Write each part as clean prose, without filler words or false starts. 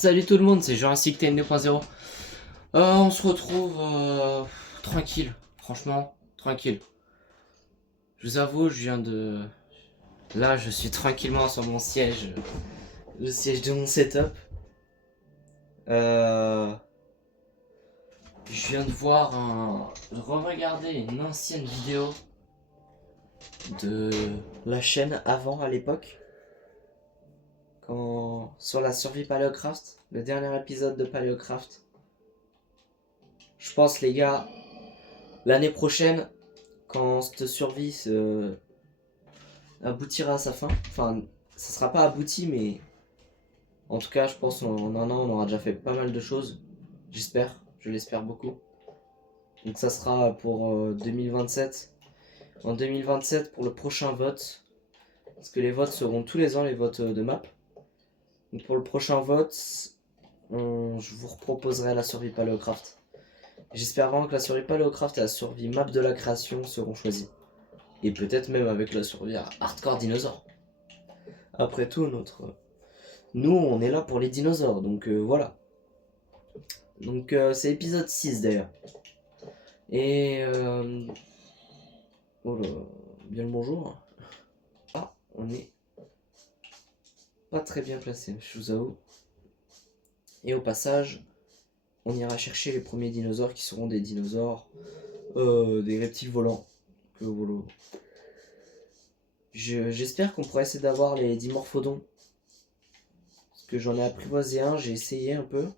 Salut tout le monde, c'est Jurassic TN 2.0. On se retrouve tranquille, franchement, tranquille. Je vous avoue, je viens de... Là, je suis tranquillement sur mon siège, le siège de mon setup. Je viens de voir de re-regarder une ancienne vidéo de la chaîne avant, à l'époque. Sur la survie Paleocraft, le dernier épisode de Paleocraft. Je pense, les gars, l'année prochaine, quand cette survie aboutira à sa fin. Enfin, ça sera pas abouti, mais en tout cas, je pense en un an, on aura déjà fait pas mal de choses. J'espère, je l'espère beaucoup. Donc ça sera pour 2027. En 2027, pour le prochain vote, parce que les votes seront tous les ans, les votes de map. Donc pour le prochain vote, je vous reproposerai la survie Paleocraft. J'espère vraiment que la survie Paleocraft et la survie map de la création seront choisies. Et peut-être même avec la survie hardcore dinosaure. Après tout, nous, on est là pour les dinosaures, donc voilà. Donc c'est épisode 6 d'ailleurs. Et... oh là, bien le bonjour. Ah, on est pas très bien placé, je vous avoue. Et au passage, on ira chercher les premiers dinosaures qui seront des dinosaures, des reptiles volants. Voilà. J'espère qu'on pourra essayer d'avoir les dimorphodons. Parce que j'en ai apprivoisé un, j'ai essayé un peu.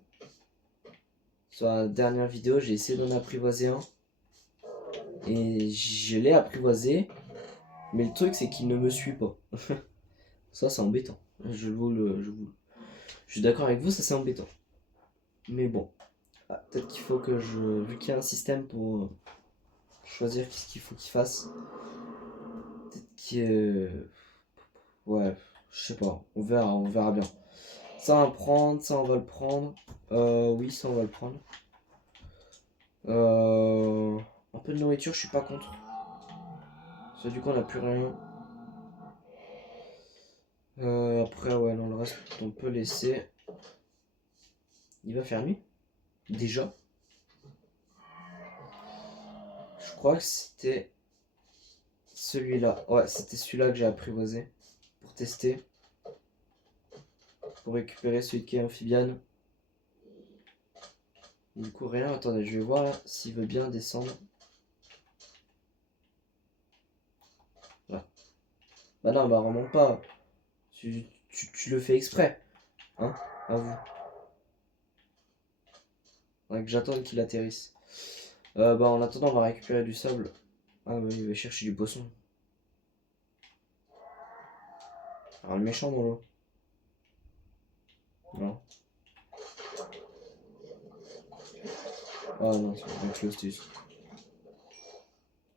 Sur la dernière vidéo, j'ai essayé d'en apprivoiser un. Et je l'ai apprivoisé. Mais le truc, c'est qu'il ne me suit pas. Ça, c'est embêtant. Je suis d'accord avec vous, ça c'est embêtant. Mais bon. Ah, peut-être qu'il faut que je... Vu qu'il y a un système pour choisir ce qu'il faut qu'il fasse. Peut-être qu'il... Ouais, je sais pas. On verra bien. Ça, on va le prendre. Ça, on va le prendre. Oui, ça, on va le prendre. Un peu de nourriture, je suis pas contre. Ça, du coup, on n'a plus rien. Après, ouais, non, le reste, on peut laisser. Il va faire nuit. Déjà. Je crois que c'était celui-là. Ouais, c'était celui-là que j'ai apprivoisé. Pour tester. Pour récupérer celui qui est amphibiane. Du coup, rien. Attendez, je vais voir là, s'il veut bien descendre. Là. Bah non, bah remonte pas. Tu le fais exprès. Hein. À vous. Faudrait que j'attende qu'il atterrisse. Bah en attendant, on va récupérer du sable. Ah oui, il va chercher du poisson. Alors le méchant dans l'eau. Non. Ah non, c'est pas bien close.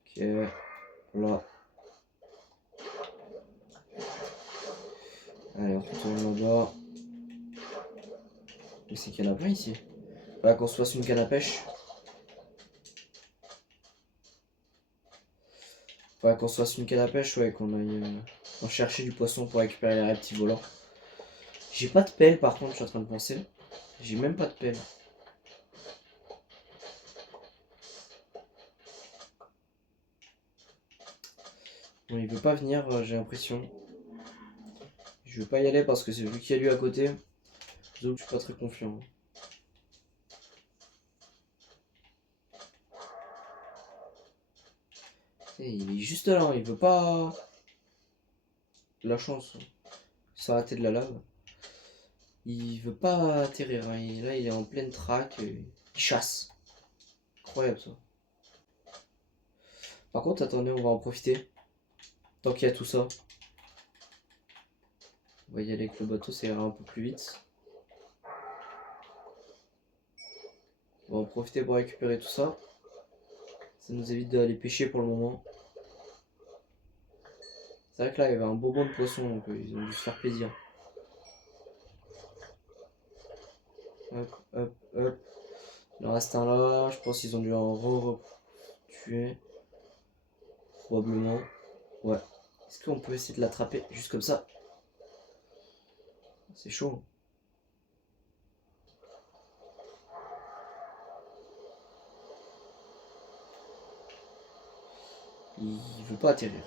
Ok. Là. Allez, on retourne là-bas. Mais c'est qu'il y en a plein ici. Faudra qu'on se fasse une canne à pêche. Faudra qu'on se fasse une canne à pêche, ouais, qu'on aille chercher du poisson pour récupérer les reptiles volants. J'ai pas de pelle par contre, je suis en train de penser. J'ai même pas de pelle. Bon, il veut pas venir, j'ai l'impression. Je veux pas y aller parce que c'est vu qu'il y a lui à côté. Je suis pas très confiant. Il est juste là, hein, il veut pas. La chance. Il s'est arrêté de la lave. Il veut pas atterrir. Hein. Là, il est en pleine traque. Il chasse. Incroyable ça. Par contre, attendez, on va en profiter. Tant qu'il y a tout ça. On va y aller avec le bateau, ça ira un peu plus vite. On va en profiter pour récupérer tout ça. Ça nous évite d'aller pêcher pour le moment. C'est vrai que là, il y avait un beau banc de poissons, donc ils ont dû se faire plaisir. Hop, hop, hop. Il en reste un là. Je pense qu'ils ont dû en tuer. Probablement. Ouais. Est-ce qu'on peut essayer de l'attraper juste comme ça? C'est chaud. Il veut pas atterrir.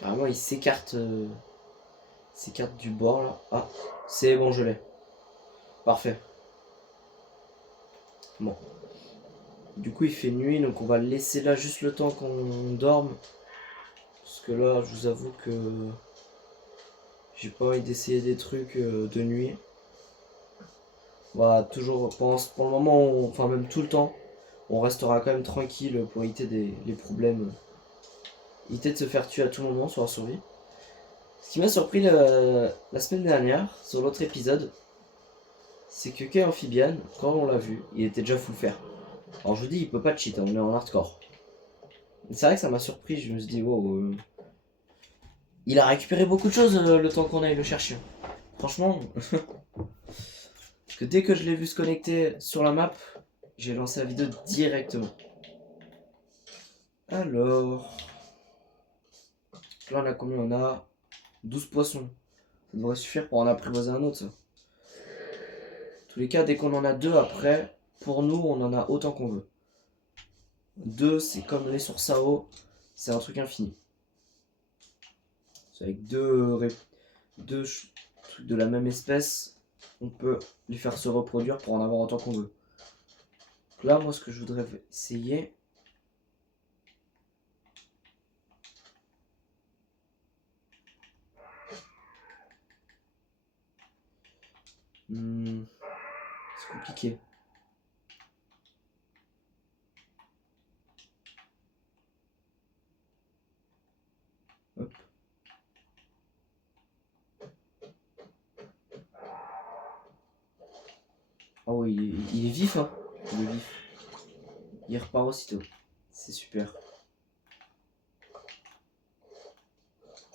Carrément, il s'écarte du bord là. Ah, c'est bon, je l'ai. Parfait. Bon. Du coup, il fait nuit, donc on va le laisser là juste le temps qu'on dorme. Parce que là, je vous avoue que j'ai pas envie d'essayer des trucs de nuit. Voilà, toujours, pour le moment, enfin même tout le temps, on restera quand même tranquille pour éviter les problèmes. Éviter de se faire tuer à tout moment sur la survie. Ce qui m'a surpris la semaine dernière, sur l'autre épisode, c'est que Kay Amphibian, quand on l'a vu, il était déjà full fer. Alors je vous dis, il peut pas cheat, hein, on est en hardcore. C'est vrai que ça m'a surpris, je me suis dit, wow, il a récupéré beaucoup de choses le temps qu'on aille le chercher. Franchement, parce que dès que je l'ai vu se connecter sur la map, j'ai lancé la vidéo directement. Alors, là on a combien? On a 12 poissons. Ça devrait suffire pour en apprivoiser un autre, ça. En tous les cas, dès qu'on en a deux après, pour nous, on en a autant qu'on veut. Deux, c'est comme les sur Sao, c'est un truc infini. C'est avec deux trucs de la même espèce, on peut les faire se reproduire pour en avoir autant qu'on veut. Donc là, moi, ce que je voudrais essayer, c'est compliqué. Hop. Ah oui, il est vif, hein. Il est vif. Il repart aussitôt. C'est super.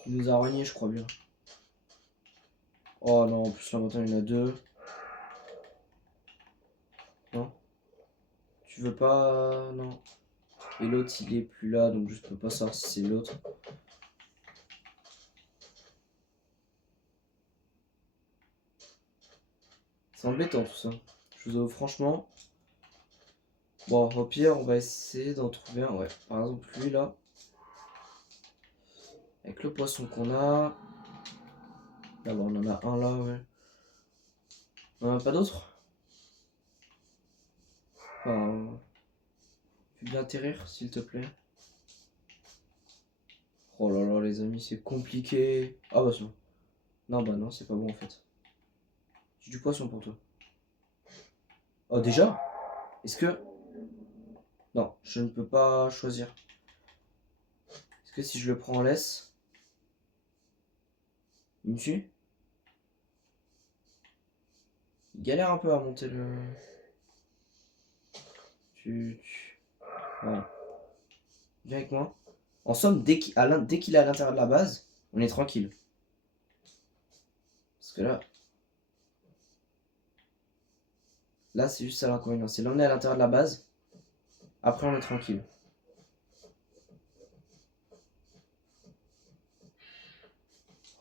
Il nous a rogné, je crois bien. Oh non, en plus là maintenant il y en a deux. Non. Tu veux pas... Non. Et l'autre il est plus là, donc je peux pas savoir si c'est l'autre. C'est embêtant tout ça. Je vous avoue franchement. Bon, au pire, on va essayer d'en trouver un. Ouais, par exemple lui là. Avec le poisson qu'on a. Là, bon, on en a un là, ouais. On en a pas d'autres? Enfin, tu bien atterrir, s'il te plaît. Oh là là, les amis, c'est compliqué. Ah bah non. Non, bah non, c'est pas bon en fait. J'ai du poisson pour toi. Oh, déjà? Est-ce que... Non, je ne peux pas choisir. Est-ce que si je le prends en laisse... Il me tue? Il galère un peu à monter le... Voilà. Viens avec moi. En somme, dès qu'il est à l'intérieur de la base, on est tranquille. Parce que là c'est juste ça l'inconvénient. C'est l'emmener à l'intérieur de la base. Après, on est tranquille.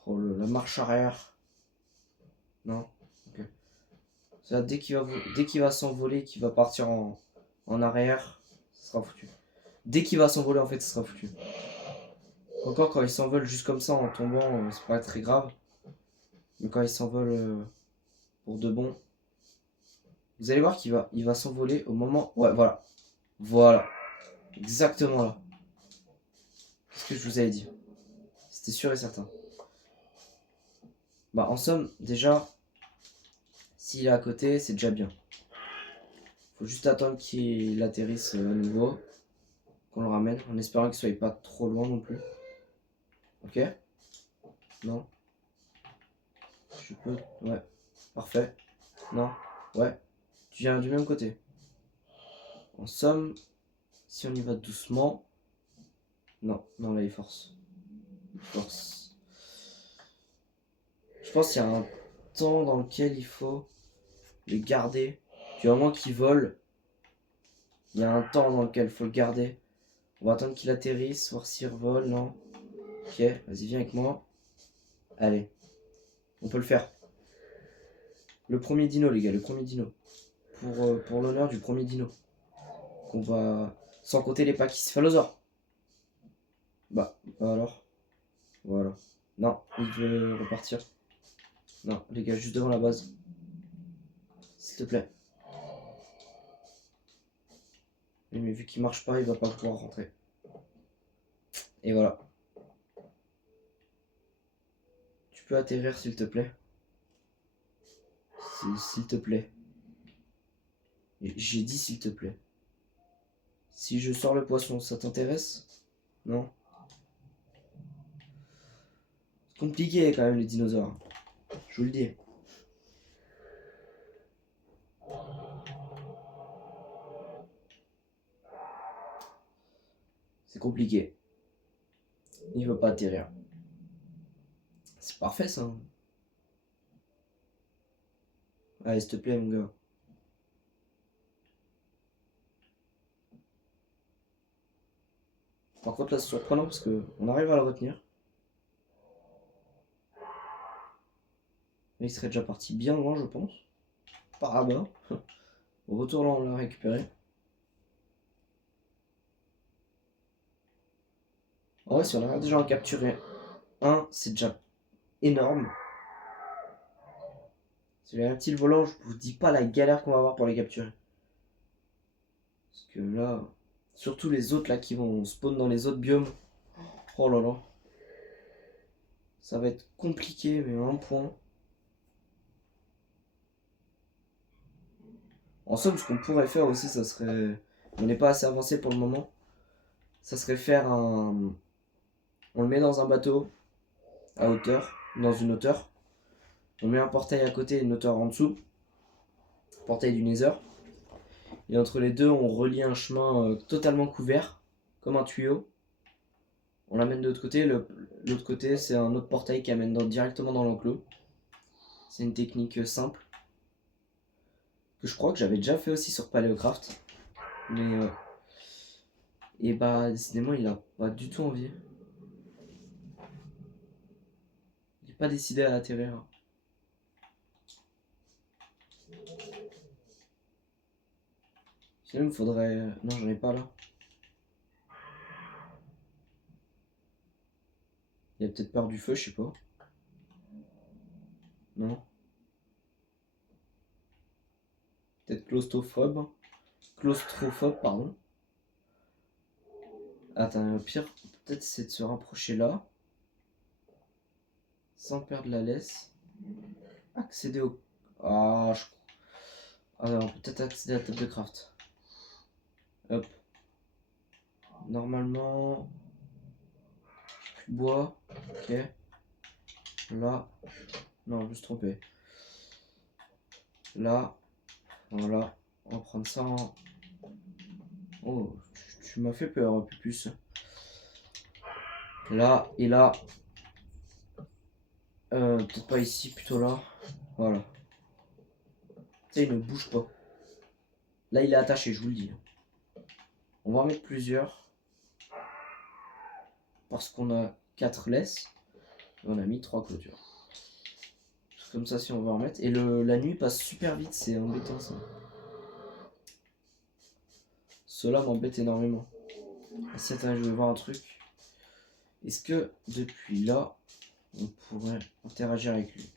Oh, la marche arrière. Non. Ok. Ça, dès qu'il va s'envoler, qu'il va partir en arrière, ça sera foutu. Dès qu'il va s'envoler, en fait, ça sera foutu. Encore quand il s'envole juste comme ça en tombant, c'est pas très grave. Mais quand il s'envole pour de bon, vous allez voir il va s'envoler au moment. Ouais, voilà. Voilà. Exactement là. Qu'est-ce que je vous avais dit? C'était sûr et certain. Bah, en somme, déjà, s'il est à côté, c'est déjà bien. Faut juste attendre qu'il atterrisse à nouveau. Qu'on le ramène, en espérant qu'il soit pas trop loin non plus. Ok? Non? Je peux... Ouais. Parfait. Non? Ouais. Tu viens du même côté. En somme, si on y va doucement... Non, non, là il force. Il force. Je pense qu'il y a un temps dans lequel il faut les garder. Du moment qu'il vole, il y a un temps dans lequel il faut le garder. On va attendre qu'il atterrisse, voir s'il revole, non? Ok, vas-y, viens avec moi. Allez, on peut le faire. Le premier dino, les gars, le premier dino. Pour l'honneur du premier dino. qu'on va... Sans compter les pachycéphalosaures. Bah alors. Voilà. Non, il veut repartir. Non, les gars, juste devant la base. S'il te plaît. Oui, mais vu qu'il marche pas, il va pas pouvoir rentrer. Et voilà. Tu peux atterrir, s'il te plaît. S'il te plaît. J'ai dit s'il te plaît. Si je sors le poisson, ça t'intéresse? Non? C'est compliqué quand même les dinosaures. Je vous le dis. C'est compliqué. Il veut pas atterrir. C'est parfait ça. Allez, s'il te plaît, mon gars. Par contre, là, c'est surprenant parce que on arrive à le retenir. Mais il serait déjà parti bien loin, je pense. Par là-bas. Au retour, là, on l'a récupéré. En vrai, si on arrive déjà à en capturer un, c'est déjà énorme. Si les reptiles volants, je vous dis pas la galère qu'on va avoir pour les capturer. Parce que là, surtout les autres là qui vont spawn dans les autres biomes. Oh là là. Ça va être compliqué, mais à un point. En somme, ce qu'on pourrait faire aussi, ça serait... On n'est pas assez avancé pour le moment. Ça serait faire un... On le met dans un bateau, à hauteur, dans une hauteur. On met un portail à côté et une hauteur en dessous. Portail du Nether. Et entre les deux, on relie un chemin totalement couvert, comme un tuyau. On l'amène de l'autre côté. L'autre côté, c'est un autre portail qui amène directement dans l'enclos. C'est une technique simple. Que je crois que j'avais déjà fait aussi sur Paleocraft. Mais... Et bah, décidément, il a pas du tout envie. Il n'est pas décidé à atterrir. Sinon, il me faudrait... Non, j'en ai pas là. Il a peut-être peur du feu, je sais pas. Non. Peut-être claustrophobe. Claustrophobe, pardon. Attends, le pire, peut-être c'est de se rapprocher là. Sans perdre la laisse. Accéder au... Ah, je... Alors, peut-être accéder à la table de craft. Hop. Normalement... Bois. Ok. Là. Non, je me suis trompé. Là. Voilà. On va prendre ça en... Oh, tu m'as fait peur, Pupus. Là et là. Peut-être pas ici, plutôt là. Voilà. Ça, il ne bouge pas. Là, il est attaché, je vous le dis. On va en mettre plusieurs. Parce qu'on a 4 laisses. On a mis 3 clôtures. Comme ça, si on veut en mettre. Et la nuit passe super vite, c'est embêtant ça. Cela m'embête énormément. Ah, si, attends, je vais voir un truc. Est-ce que depuis là, on pourrait interagir avec lui?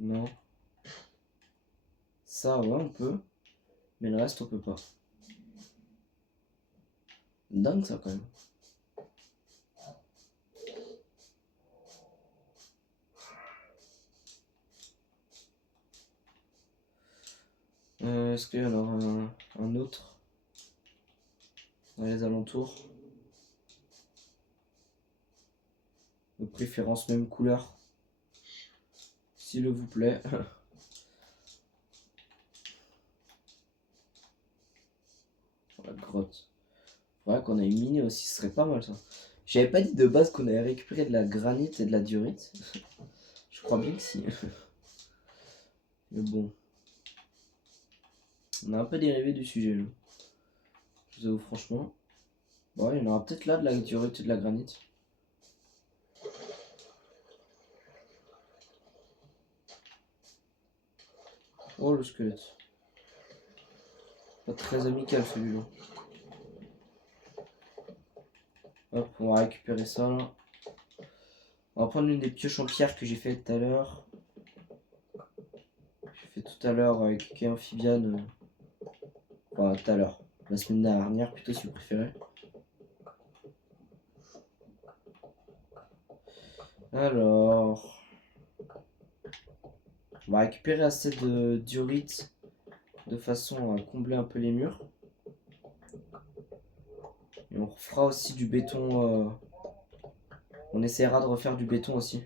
Non. Ça, ouais, on peut. Mais le reste, on peut pas. Dingue ça quand même. Est-ce qu'il y en a un autre dans les alentours? De préférence même couleur. S'il vous plaît. La grotte. Faudrait qu'on ait une mine aussi, ce serait pas mal ça. J'avais pas dit de base qu'on allait récupérer de la granite et de la diorite. Je crois bien que si. Mais bon. On a un peu dérivé du sujet là. Je vous avoue franchement. Bon, il y en aura peut-être là de la diorite et de la granite. Oh le squelette. Pas très amical celui-là. Hop, on va récupérer ça là. On va prendre une des pioches en pierre que j'ai fait tout à l'heure. J'ai fait tout à l'heure avec Key Amphibian. Enfin, tout à l'heure. La semaine dernière plutôt si vous préférez. Alors. On va récupérer assez de diorite de façon à combler un peu les murs. Et on fera aussi du béton. On essaiera de refaire du béton aussi.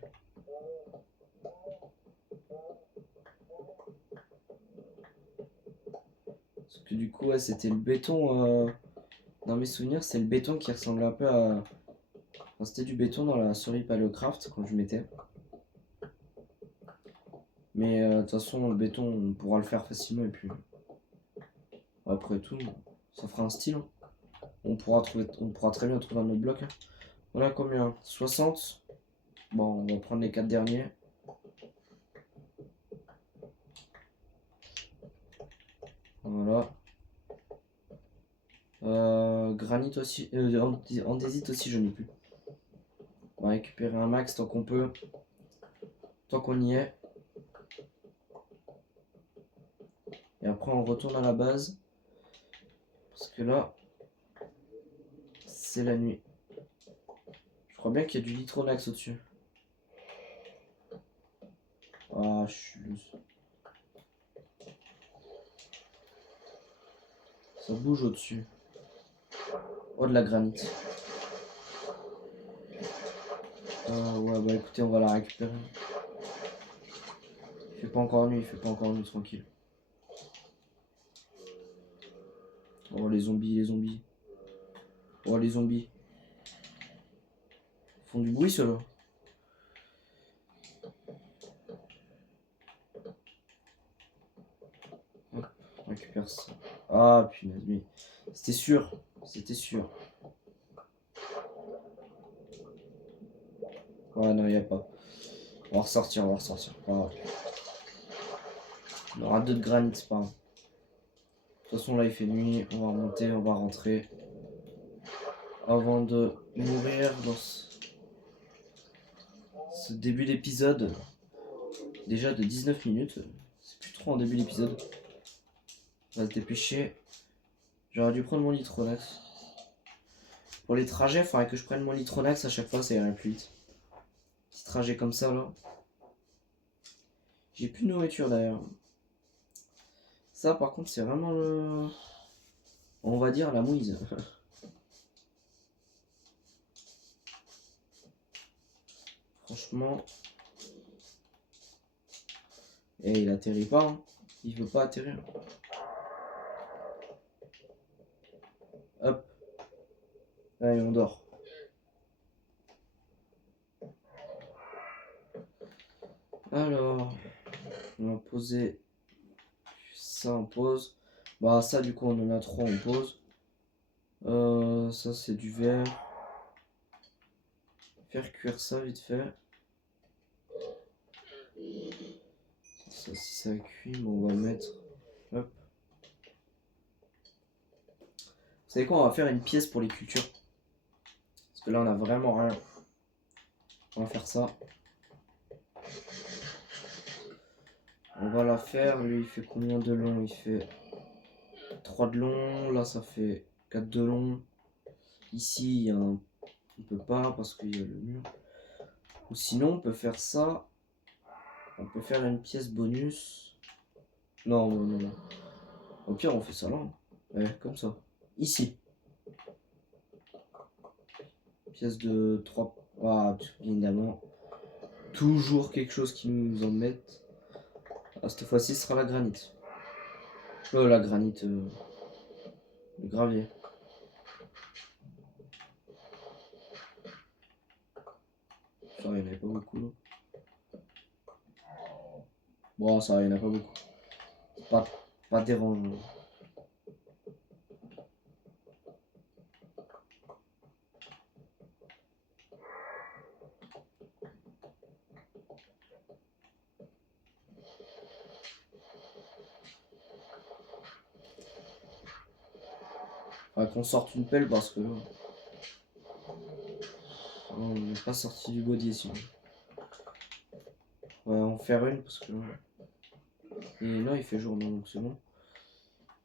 Parce que du coup, ouais, c'était le béton. Dans mes souvenirs, c'est le béton qui ressemblait un peu à. Enfin, c'était du béton dans la souris Paleocraft quand je mettais. Mais de toute façon, le béton, on pourra le faire facilement. Et puis, après tout, ça fera un style. Hein. On pourra très bien trouver un autre bloc. Hein. On a combien? 60. Bon, on va prendre les 4 derniers. Voilà. Granit aussi. Andésite aussi, je n'ai plus. On va récupérer un max tant qu'on peut. Tant qu'on y est. Et après, on retourne à la base. Parce que là, c'est la nuit. Je crois bien qu'il y a du Litronax au-dessus. Ah, je suis loose. Ça bouge au-dessus. Oh, de la granite. Ouais, bah écoutez, on va la récupérer. Il fait pas encore nuit, tranquille. Oh, les zombies. Oh, les zombies. Ils font du bruit, ceux-là. Hop, on récupère ça. Ah, punaise, mais c'était sûr. Ouais, non, y a pas. On va ressortir. Pas grave. On aura 2 de granit, c'est pas grave. De toute façon, là, il fait nuit. On va remonter, on va rentrer. Avant de mourir dans ce début d'épisode. Déjà de 19 minutes. C'est plus trop en début d'épisode. On va se dépêcher. J'aurais dû prendre mon Litronax. Pour les trajets, il faudrait que je prenne mon Litronax à chaque fois, ça irait plus vite. Petit trajet comme ça, là. J'ai plus de nourriture d'ailleurs. Ça, par contre, c'est vraiment le. On va dire la mouise. Franchement. Et il atterrit pas. Hein. Il veut pas atterrir. Hop. Allez, on dort. Alors, on va poser ça en pause. Bah ça du coup on en a 3 en pause. Ça c'est du verre. Faire cuire ça vite fait. Ça si ça cuit, bon, on va le mettre. Hop. Vous savez quoi, on va faire une pièce pour les cultures. Parce que là on a vraiment rien. On va faire ça. On va la faire. Lui il fait combien de long? Il fait 3 de long. Là ça fait 4 de long. Ici il y a un... on peut pas parce qu'il y a le mur. Ou sinon on peut faire ça. On peut faire une pièce bonus. Non. Au pire on fait ça là. Ouais, comme ça. Ici. Pièce de 3. Ah, évidemment. Toujours quelque chose qui nous en mette. Ah, cette fois-ci ce sera la granite. La granite. Le gravier. Ça, il n'y en avait pas beaucoup. Là. Bon, ça, il n'y en a pas beaucoup. Pas dérangeant. Faudrait qu'on sorte une pelle parce que on n'est pas sorti du body sinon. Ouais, en faire une parce que. Et non, il fait jour, non, donc c'est bon.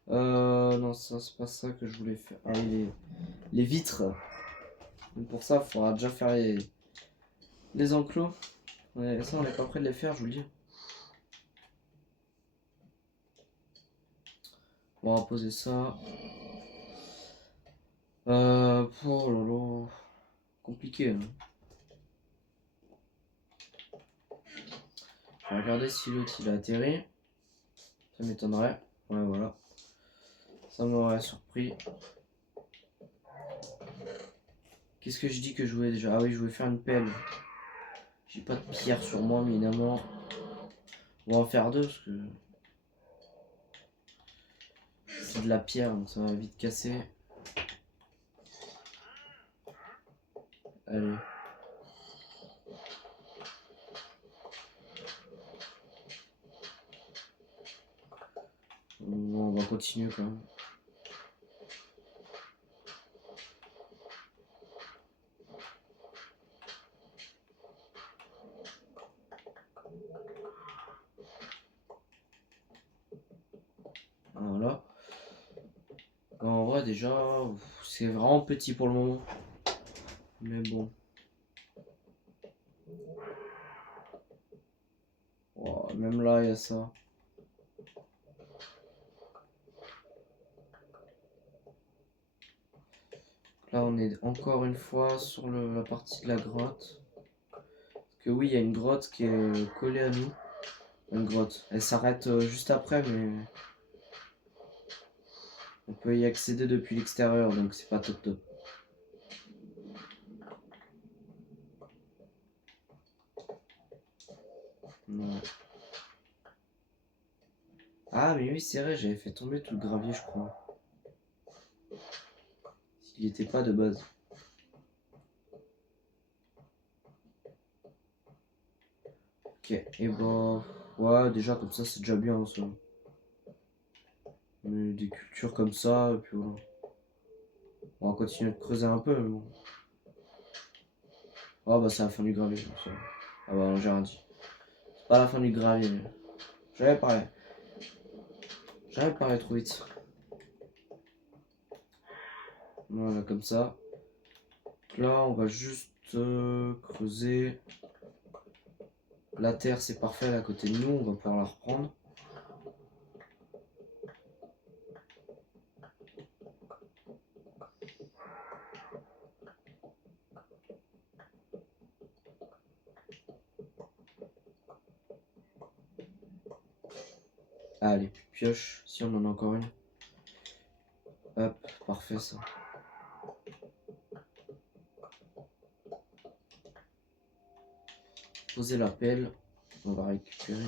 Non, ça, c'est pas ça que je voulais faire. Ah oui, les vitres. Donc pour ça, il faudra déjà faire les enclos. Ouais, ça, on n'est pas prêt de les faire, je vous le dis. On va poser ça. Oh là là. Compliqué. Hein. Je vais regarder si l'autre il a atterri. Ça m'étonnerait. Ouais, voilà. Ça m'aurait surpris. Qu'est-ce que je dis que je voulais déjà? Ah oui, je voulais faire une pelle. J'ai pas de pierre sur moi, mais évidemment. On va en faire deux parce que c'est de la pierre, donc ça va vite casser. Allez. On va continuer quand même. Voilà. En vrai, déjà, c'est vraiment petit pour le moment. Mais bon. Oh, même là, il y a ça. Là, on est encore une fois sur la partie de la grotte. Parce que oui, il y a une grotte qui est collée à nous. Une grotte. Elle s'arrête juste après, mais on peut y accéder depuis l'extérieur, donc c'est pas top top. Ouais. Ah, mais oui, c'est vrai, j'avais fait tomber tout le gravier, je crois. S'il était pas de base. Ok, et bah. Ouais, déjà, comme ça, c'est déjà bien, ça. Mais des cultures comme ça, et puis voilà. On va continuer de creuser un peu, mais bon. Ah, bah, c'est la fin du gravier, ça. Ah, bah, j'ai rien dit. C'est pas la fin du gravier. J'avais parlé. J'avais parlé trop vite. Voilà, comme ça. Donc là, on va juste creuser. La terre, c'est parfait, elle est à côté de nous, on va pouvoir la reprendre. Allez, pioche, si on en a encore une. Hop, parfait ça. Poser la pelle, on va récupérer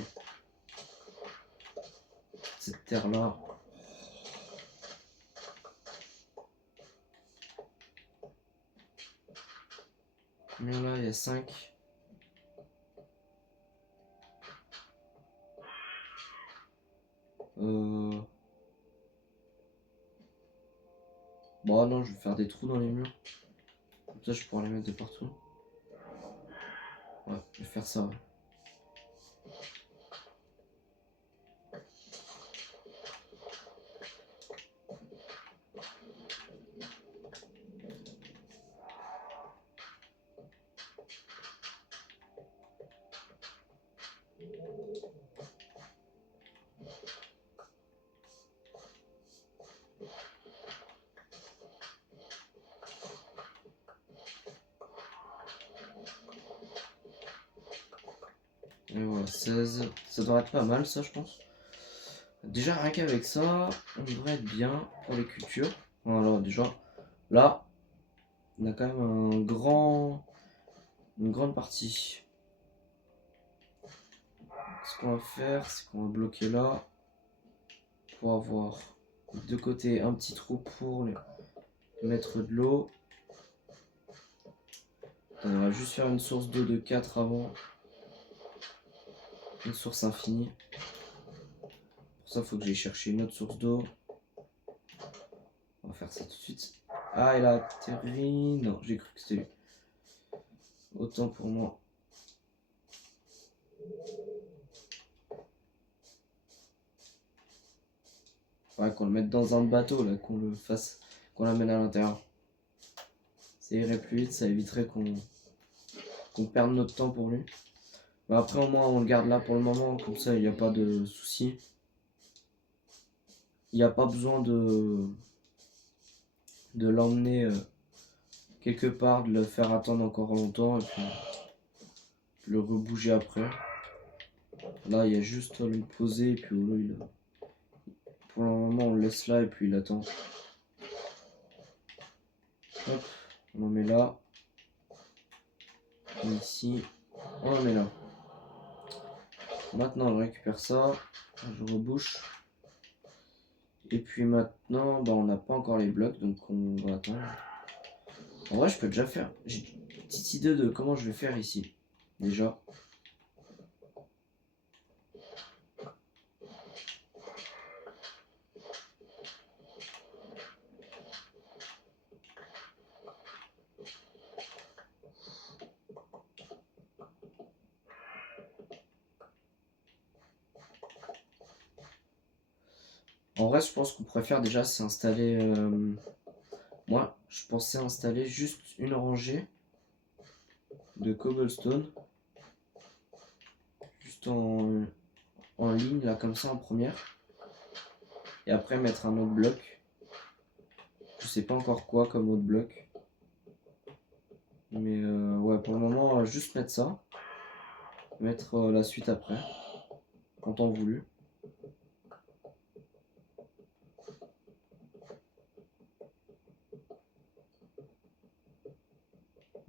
cette terre là. Combien là? Il y a 5. Bon, non, je vais faire des trous dans les murs. Comme ça, je pourrai les mettre de partout. Ouais, je vais faire ça. Ouais. Et voilà, 16. Ça devrait être pas mal, ça, je pense. Déjà, rien qu'avec ça, on devrait être bien pour les cultures. Voilà, déjà, là, on a quand même une grande partie. Ce qu'on va faire, c'est qu'on va bloquer là pour avoir de côté un petit trou pour mettre de l'eau. On va juste faire une source d'eau de 4 avant. Une source infinie. Pour ça, il faut que j'aille chercher une autre source d'eau. On va faire ça tout de suite. Ah, il a atterri. Non, j'ai cru que c'était lui. Autant pour moi. Ouais, qu'on le mette dans un bateau, là, qu'on le fasse, qu'on l'amène à l'intérieur. Ça irait plus vite, ça éviterait qu'on perde notre temps pour lui. Mais après, au moins, on le garde là pour le moment, comme ça, il n'y a pas de souci. Il n'y a pas besoin de l'emmener quelque part, de le faire attendre encore longtemps, et puis le rebouger après. Là, il y a juste à le poser, et puis là, pour le moment, on le laisse là, et puis il attend. Hop, on en met là. Et ici, on en met là. Maintenant, on récupère ça. Je rebouche. Et puis maintenant, bah, on n'a pas encore les blocs, donc on va attendre. En vrai, je peux déjà faire. J'ai une petite idée de comment je vais faire ici. Déjà. En vrai, je pense qu'on pourrait faire déjà, c'est installer. Moi, je pensais installer juste une rangée de cobblestone. Juste en ligne, là, comme ça, en première. Et après, mettre un autre bloc. Je sais pas encore quoi comme autre bloc. Mais ouais, pour le moment, juste mettre ça. Mettre la suite après. En temps voulu.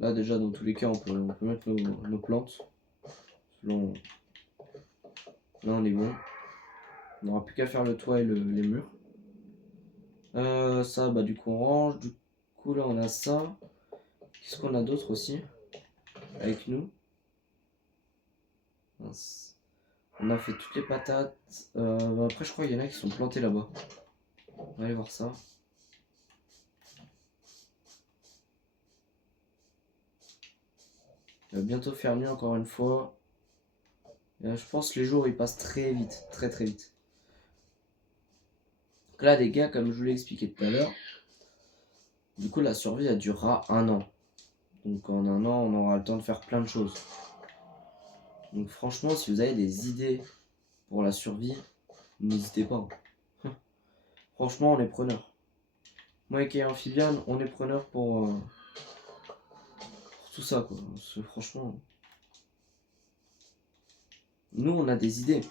Là, déjà, dans tous les cas, on peut mettre nos plantes. Selon... Là, on est bon. On n'aura plus qu'à faire le toit et les murs. Ça, bah, du coup, on range. Du coup, là, on a ça. Qu'est-ce qu'on a d'autre aussi avec nous? Mince. On a fait toutes les patates. Bah, après, je crois qu'il y en a qui sont plantés là-bas. On va aller voir ça. Il va bientôt faire nuit encore une fois. Je pense que les jours ils passent très vite, très très vite. Donc là, les gars, comme je vous l'ai expliqué tout à l'heure, du coup, la survie elle durera 1 an. Donc en 1 an, on aura le temps de faire plein de choses. Donc franchement, si vous avez des idées pour la survie, n'hésitez pas. Franchement, on est preneur. Moi et Kay Amphibian, on est preneur pour tout ça, quoi. Parce que, franchement, nous, on a des idées.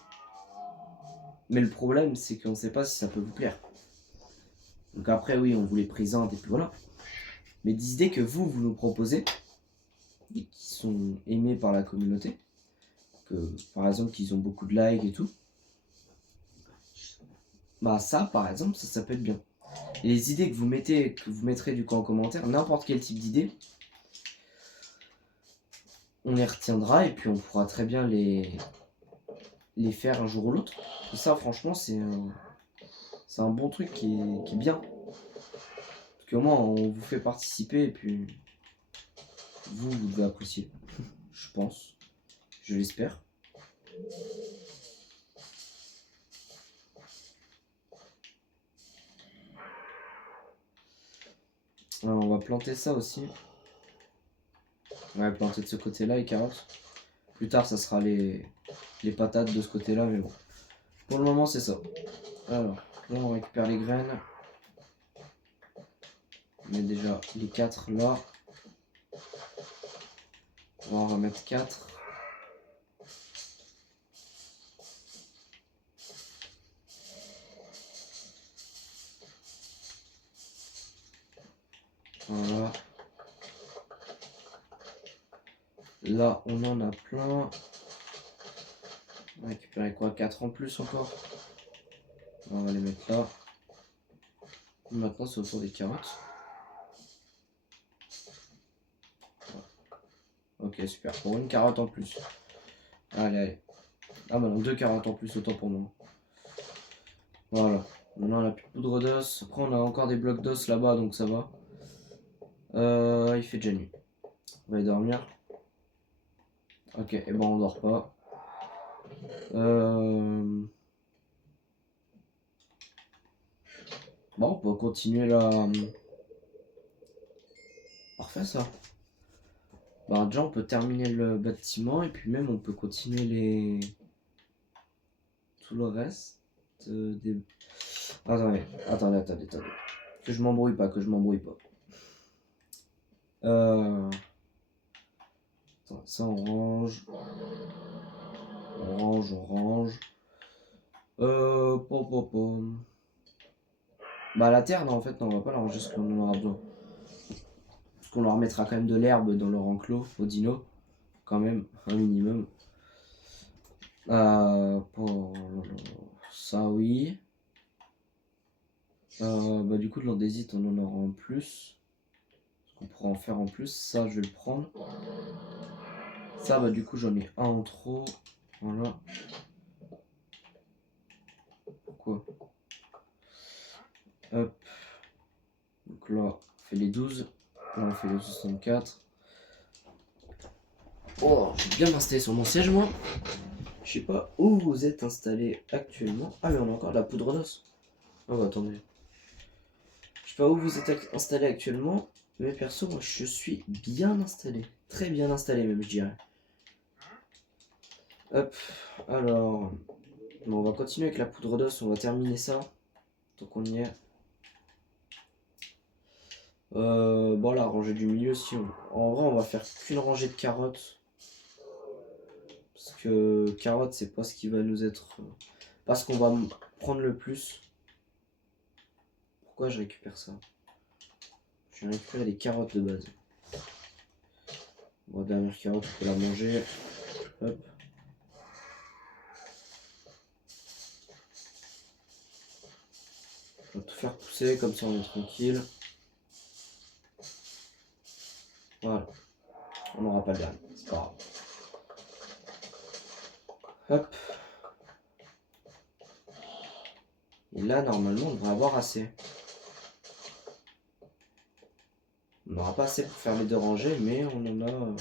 Mais le problème, c'est qu'on ne sait pas si ça peut vous plaire. Donc après, oui, on vous les présente et puis voilà. Mais des idées que vous nous proposez, et qui sont aimées par la communauté, que par exemple, qu'ils ont beaucoup de likes et tout, bah ça, par exemple, ça peut être bien. Et les idées que vous mettrez du coup en commentaire, n'importe quel type d'idée, on les retiendra et puis on pourra très bien les faire un jour ou l'autre. Et ça, franchement, c'est un bon truc qui est bien. Parce qu'au moins, on vous fait participer et puis vous devez apprécier. Je pense. Je l'espère. Alors, on va planter ça aussi. On va planter de ce côté-là les carottes. Plus tard, ça sera les patates de ce côté-là, mais bon. Pour le moment, c'est ça. Alors, là, on récupère les graines. On met déjà les 4 là. On va en remettre 4. Voilà. Là, on en a plein. On va récupérer quoi? 4 en plus encore. On va les mettre là. Maintenant, c'est au tour des carottes. Ok, super. Pour une carotte en plus. Allez, allez. Ah, bah non, 2 carottes en plus, autant pour moi. Voilà. Maintenant, on a plus de poudre d'os. Après, on a encore des blocs d'os là-bas, donc ça va. Il fait déjà nuit. On va aller dormir. Ok, et ben on dort pas. Bon, on peut continuer là. Parfait ça. Bah déjà on peut terminer le bâtiment et puis même on peut continuer tout le reste des... Attendez. Que je m'embrouille pas. Attends, ça on range. On range. Pom. Bah la terre, non, en fait, non, on va pas la ranger parce qu'on en aura besoin. Parce qu'on leur mettra quand même de l'herbe dans leur enclos, aux dinos. Quand même, un minimum. Pour ça, oui. Bah du coup, de l'andésite, on en aura en plus. On pourra en faire en plus. Ça, je vais le prendre. Ça, bah du coup, j'en ai un en trop. Voilà. Pourquoi? Hop. Donc là, on fait les 12. Là, on fait les 64. Oh, je vais bien m'installer sur mon siège, moi. Je sais pas où vous êtes installé actuellement. Ah, mais on a encore de la poudre d'os. Oh, bah, attendez. Je sais pas où vous êtes installé actuellement. Mais perso, moi, je suis bien installé. Très bien installé, même, je dirais. Hop. Alors. Bon, on va continuer avec la poudre d'os. On va terminer ça. Tant qu'on y est. Bon, la rangée du milieu, si on... En vrai, on va faire qu'une rangée de carottes. Parce que carottes, c'est pas ce qui va nous être... Parce qu'on va prendre le plus. Pourquoi je récupère ça? Je vais récupérer les carottes de base. Bon, dernière carotte, on peut la manger. Hop. On va tout faire pousser, comme ça on est tranquille. Voilà. On n'aura pas le dernier, c'est pas grave. Hop. Et là, normalement, on devrait avoir assez. On n'aura pas assez pour faire les deux rangées, mais on en a...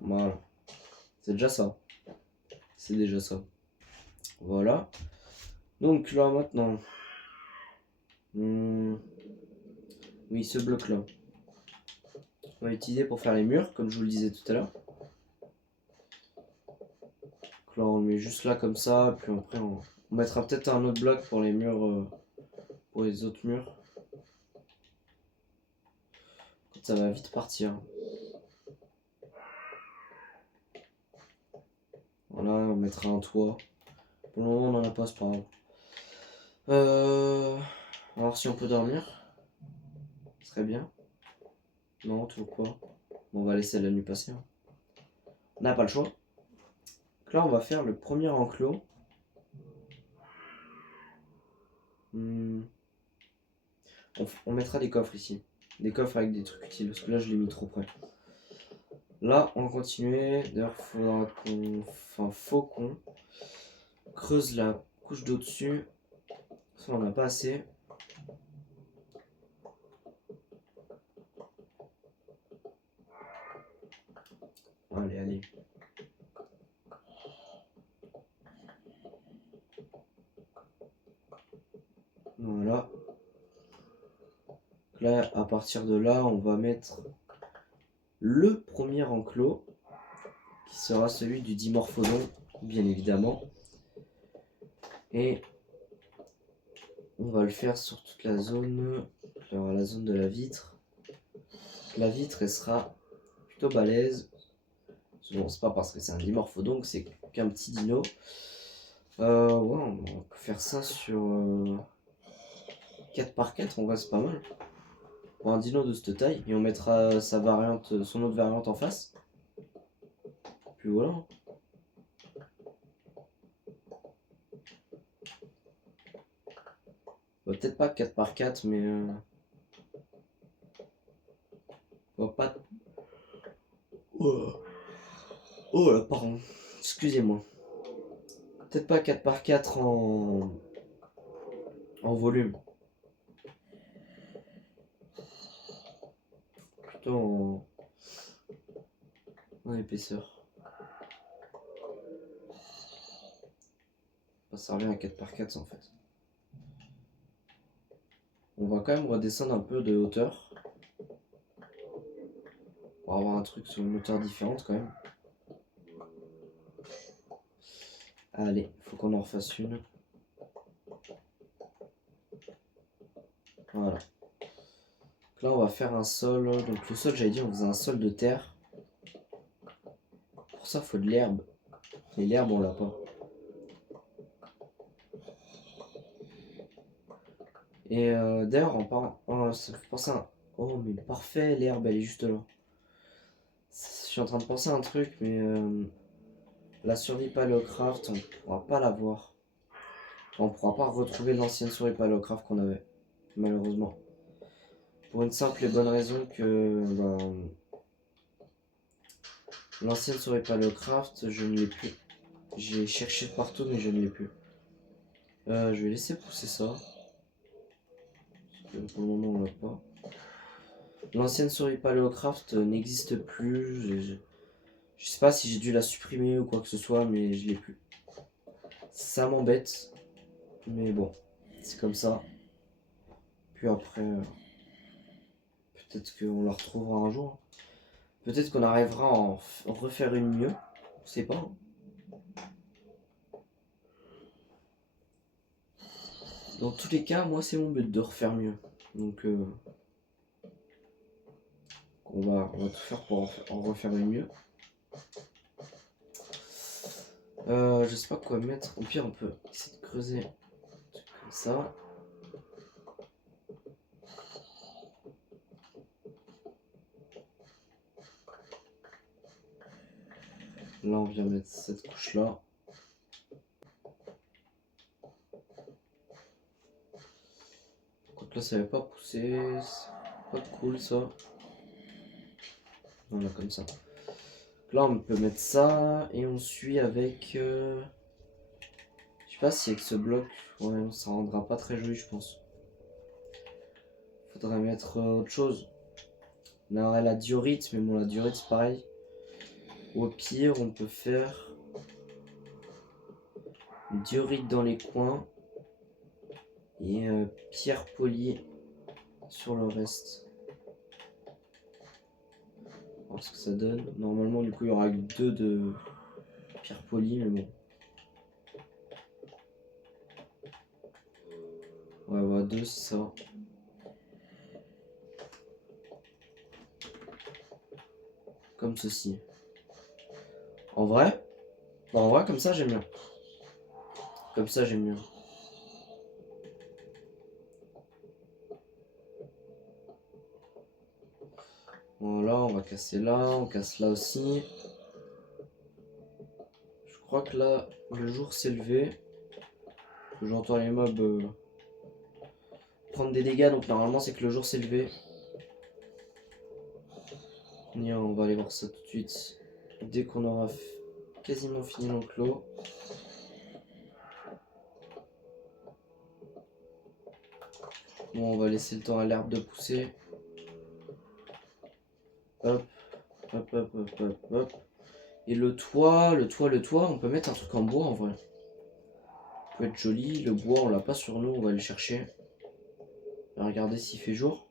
Voilà. C'est déjà ça. C'est déjà ça. Voilà. Donc là, maintenant... Oui, ce bloc-là. On va utiliser pour faire les murs, comme je vous le disais tout à l'heure. Donc là, on le met juste là, comme ça. Puis après, on mettra peut-être un autre bloc pour les murs... pour les autres murs. Ça va vite partir. Voilà, on mettra un toit. Pour le moment, on en a pas, c'est pas grave. On va voir si on peut dormir. Ce serait bien. Non, toujours pas. Bon, on va laisser la nuit passer. Hein. On n'a pas le choix. Donc là, on va faire le premier enclos. On mettra des coffres ici. Des coffres avec des trucs utiles. Parce que là, je l'ai mis trop près. Là, on va continuer. D'ailleurs, faudra qu'on... Enfin, faut qu'on creuse la couche d'au-dessus. Ça, on n'a pas assez. Allez. Voilà. Là, à partir de là, on va mettre le premier enclos, qui sera celui du dimorphodon, bien évidemment. Et on va le faire sur toute la zone, alors la zone de la vitre. La vitre, elle sera plutôt balèze. Bon, c'est pas parce que c'est un dimorphodon que c'est qu'un petit dino. Ouais, on va faire ça sur 4x4, en vrai c'est pas mal. Pour un dino de cette taille, et on mettra sa variante, son autre variante en face. Puis voilà. Peut-être pas 4x4, mais... pas... Oh là, pardon. Excusez-moi. Peut-être pas 4x4 en volume. Plutôt en épaisseur. Ça servir à 4x4 en fait. On va quand même redescendre un peu de hauteur. Pour avoir un truc sur une hauteur différente quand même. Allez, faut qu'on en refasse une. Voilà. Donc là on va faire un sol. Donc le sol, j'avais dit on faisait un sol de terre. Pour ça il faut de l'herbe. Et l'herbe on l'a pas. Et d'ailleurs en parlant. Oh, ça me fait penser à un... Oh mais parfait, l'herbe elle est juste là. Je suis en train de penser à un truc mais la survie Paléocraft on pourra pas l'avoir. On pourra pas retrouver l'ancienne survie Paléocraft qu'on avait. Malheureusement. Pour une simple et bonne raison que l'ancienne souris Paléocraft, je ne l'ai plus. J'ai cherché partout mais je ne l'ai plus. Je vais laisser pousser ça. Parce que pour le moment on l'a pas. L'ancienne souris Paléocraft n'existe plus. Je sais pas si j'ai dû la supprimer ou quoi que ce soit, mais je l'ai plus. Ça m'embête. Mais bon, c'est comme ça. Puis après, peut-être qu'on la retrouvera un jour. Peut-être qu'on arrivera à en refaire une mieux. Je sais pas. Dans tous les cas, moi c'est mon but de refaire mieux. Donc on va tout faire pour en refaire une mieux. Je sais pas quoi mettre. Au pire on peut essayer de creuser un truc comme ça. Là on vient mettre cette couche là. Donc là ça n'avait pas poussé. C'est pas cool ça. Voilà comme ça. Là on peut mettre ça et on suit avec... Je sais pas si avec ce bloc, ouais, ça rendra pas très joli je pense. Faudrait mettre autre chose. On aurait la diorite, mais bon la diorite c'est pareil. Ou au pire on peut faire diorite dans les coins et pierre polie sur le reste. On va voir ce que ça donne. Normalement du coup il y aura que 2 de pierre polie mais bon. Ouais voilà 2 c'est ça. Comme ceci. En vrai comme ça j'aime bien. Comme ça j'aime mieux. Voilà, on va casser là, on casse là aussi. Je crois que là, le jour s'est levé. J'entends les mobs prendre des dégâts, donc normalement c'est que le jour s'est levé. On va aller voir ça tout de suite. Dès qu'on aura quasiment fini l'enclos. Bon, on va laisser le temps à l'herbe de pousser. Hop, hop, hop, hop, hop, hop. Et le toit, on peut mettre un truc en bois en vrai. Ça peut être joli. Le bois, on l'a pas sur nous, on va aller chercher. On va regarder s'il fait jour.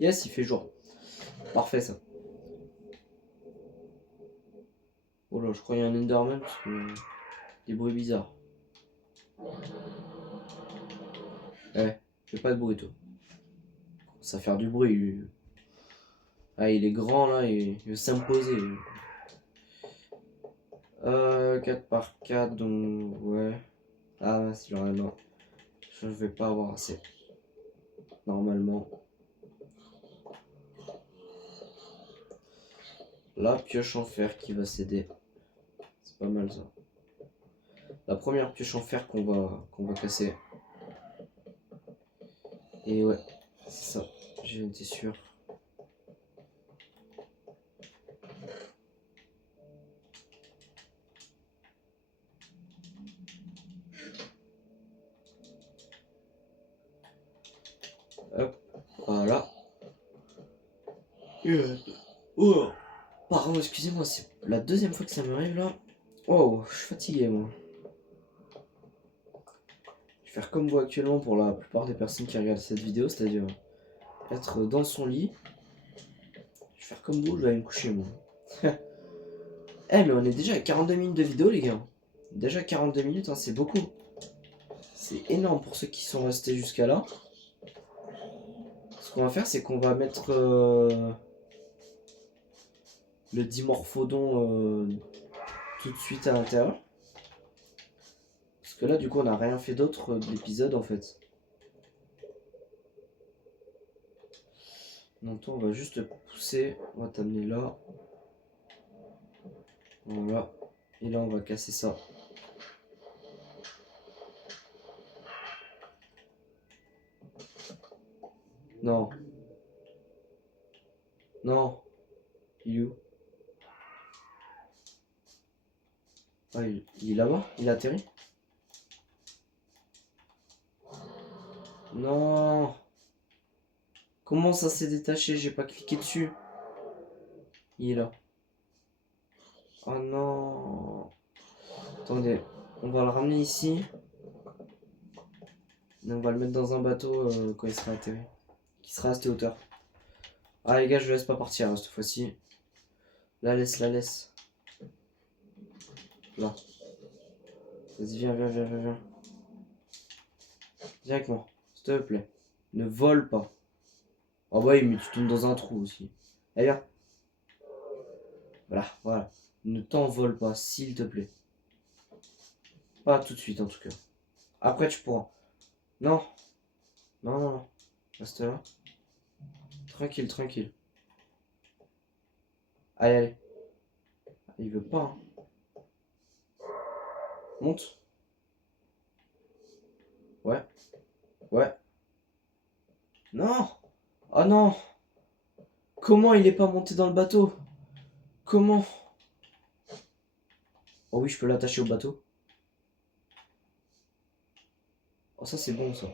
Yes, il fait jour. Parfait ça. Oh là, je crois qu'il y a un Enderman parce que des bruits bizarres. Ouais, fais pas de bruit toi. Ça va faire du bruit. Lui. Ah, il est grand là, il veut s'imposer. 4x4, donc ouais. Ah, c'est genre non. Je vais pas avoir assez. Normalement. La pioche en fer qui va céder. C'est pas mal ça. La première pioche en fer qu'on va casser. Et ouais, c'est ça. J'ai été sûr. Hop, voilà. Oh, pardon, excusez-moi, c'est la deuxième fois que ça m'arrive là. Oh, je suis fatigué moi. Je vais faire comme vous actuellement pour la plupart des personnes qui regardent cette vidéo, c'est-à-dire être dans son lit. Je vais faire comme vous, je vais aller me coucher moi. Eh mais on est déjà à 42 minutes de vidéo les gars. Déjà 42 minutes, hein, c'est beaucoup. C'est énorme pour ceux qui sont restés jusqu'à là. Ce qu'on va faire, c'est qu'on va mettre le dimorphodon tout de suite à l'intérieur. Parce que là, du coup, on n'a rien fait d'autre de l'épisode en fait. Donc, toi, on va juste le pousser. On va t'amener là. Voilà. Et là, on va casser ça. Non. Non. Il est où? Ah, il est là-bas? Il a atterri? Non. Comment ça s'est détaché? J'ai pas cliqué dessus. Il est là. Oh non. Attendez. On va le ramener ici. Et on va le mettre dans un bateau quand il sera atterri. Qui sera à cette hauteur. Ah les gars, je le laisse pas partir hein, cette fois-ci. La laisse, la laisse. Là. Vas-y, viens, viens, viens, viens, viens. Viens avec moi, s'il te plaît. Ne vole pas. Oh bah oui, mais tu tombes dans un trou aussi. Allez, viens. Voilà, voilà. Ne t'envole pas, s'il te plaît. Pas tout de suite en tout cas. Après tu pourras. Non. Non, non, non. Reste là. Tranquille, tranquille. Allez, allez. Il veut pas. Hein. Monte. Ouais. Ouais. Non. Oh non. Comment il est pas monté dans le bateau? Comment? Oh oui, je peux l'attacher au bateau. Oh ça c'est bon ça.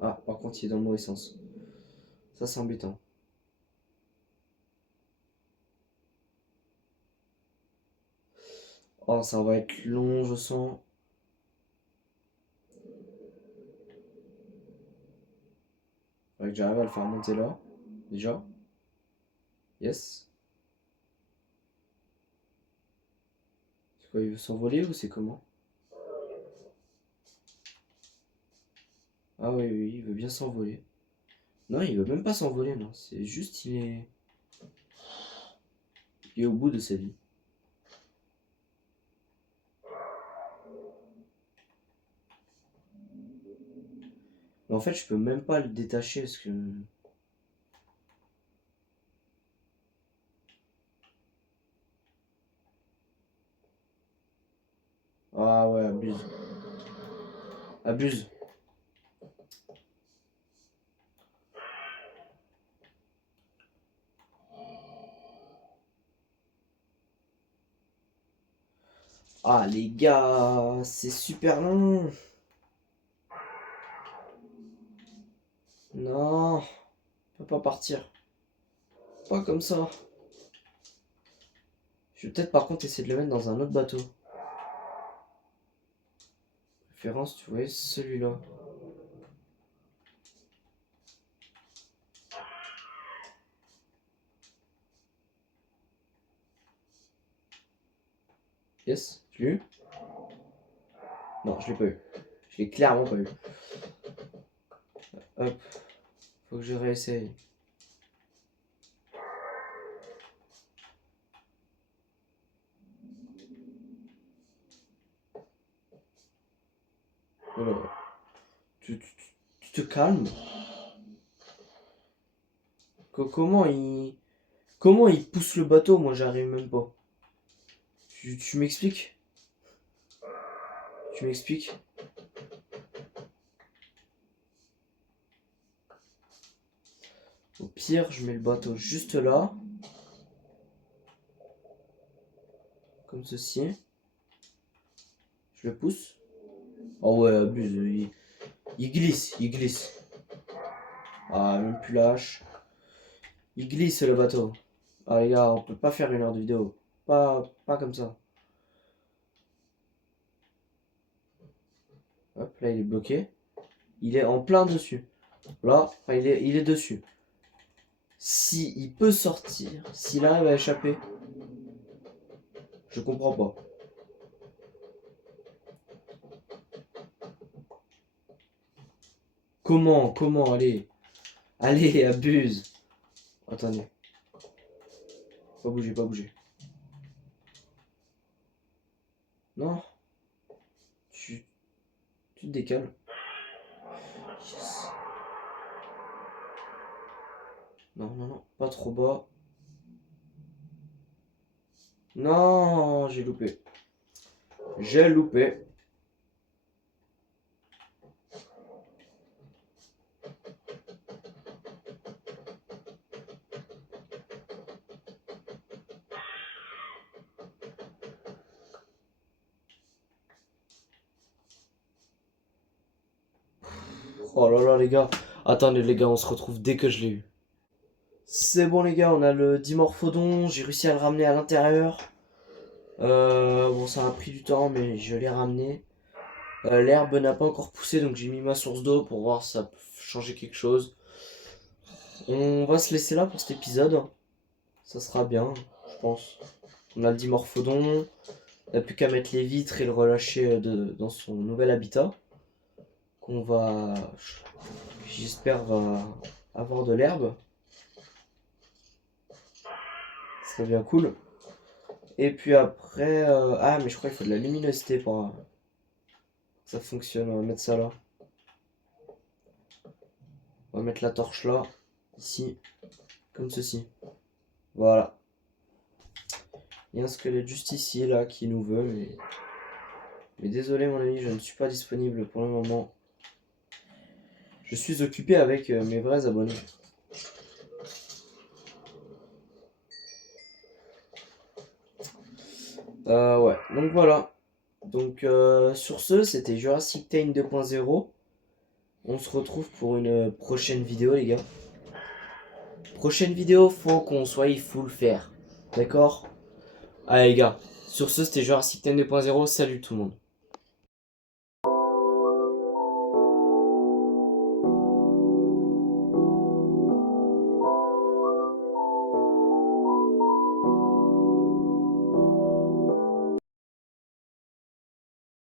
Ah, par contre il est dans le mauvais sens. Ça c'est embêtant. Oh ça va être long je sens. Faudrait que j'arrive à le faire monter là. Déjà. Yes. C'est quoi, il veut s'envoler ou c'est comment? Ah oui, oui, il veut bien s'envoler. Non, il veut même pas s'envoler, non. C'est juste, il est au bout de sa vie. Mais en fait, je peux même pas le détacher parce que... Ah ouais, abuse. Abuse. Ah les gars, c'est super long. Non, on peut pas partir. Pas comme ça. Je vais peut-être par contre essayer de le mettre dans un autre bateau. Préférence, tu vois, celui-là. Yes, je l'ai eu? Non, je l'ai pas eu. Je l'ai clairement pas eu. Hop, faut que je réessaye. Voilà. Tu te calmes. Comment il... Comment il pousse le bateau? Moi, j'arrive même pas. Tu m'expliques? Tu m'expliques? Au pire, je mets le bateau juste là. Comme ceci. Je le pousse. Oh ouais, abuse. Il glisse, il glisse. Ah, même plus lâche. Il glisse le bateau. Ah les gars, on peut pas faire 1 heure de vidéo. Pas comme ça. Hop, là il est bloqué. Il est en plein dessus. Là, enfin, il est dessus. Si il peut sortir, s'il arrive à échapper, je comprends pas. Comment, allez, abuse. Attendez. Pas bouger, pas bouger. Non, tu, tu te décales. Yes. Non, non, non, pas trop bas. Non, j'ai loupé. J'ai loupé. Oh là là, les gars. Attendez, les gars, on se retrouve dès que je l'ai eu. C'est bon, les gars, on a le dimorphodon. J'ai réussi à le ramener à l'intérieur. Bon, ça a pris du temps, mais je l'ai ramené. L'herbe n'a pas encore poussé, donc j'ai mis ma source d'eau pour voir si ça peut changer quelque chose. On va se laisser là pour cet épisode. Ça sera bien, je pense. On a le dimorphodon. On n'a plus qu'à mettre les vitres et le relâcher dans son nouvel habitat. Qu'on va, j'espère, va avoir de l'herbe. Ce serait bien cool. Et puis après, ah mais je crois qu'il faut de la luminosité pour que ça fonctionne. On va mettre ça là. On va mettre la torche là, ici, comme ceci. Voilà. Il y a un squelette juste ici là qui nous veut, mais désolé mon ami, je ne suis pas disponible pour le moment. Je suis occupé avec mes vrais abonnés. Ouais, donc voilà. Donc sur ce, c'était Jurassic Time 2.0. On se retrouve pour une prochaine vidéo, les gars. Prochaine vidéo, faut qu'on soit full faire. D'accord? Allez, les gars. Sur ce, c'était Jurassic Time 2.0. Salut tout le monde.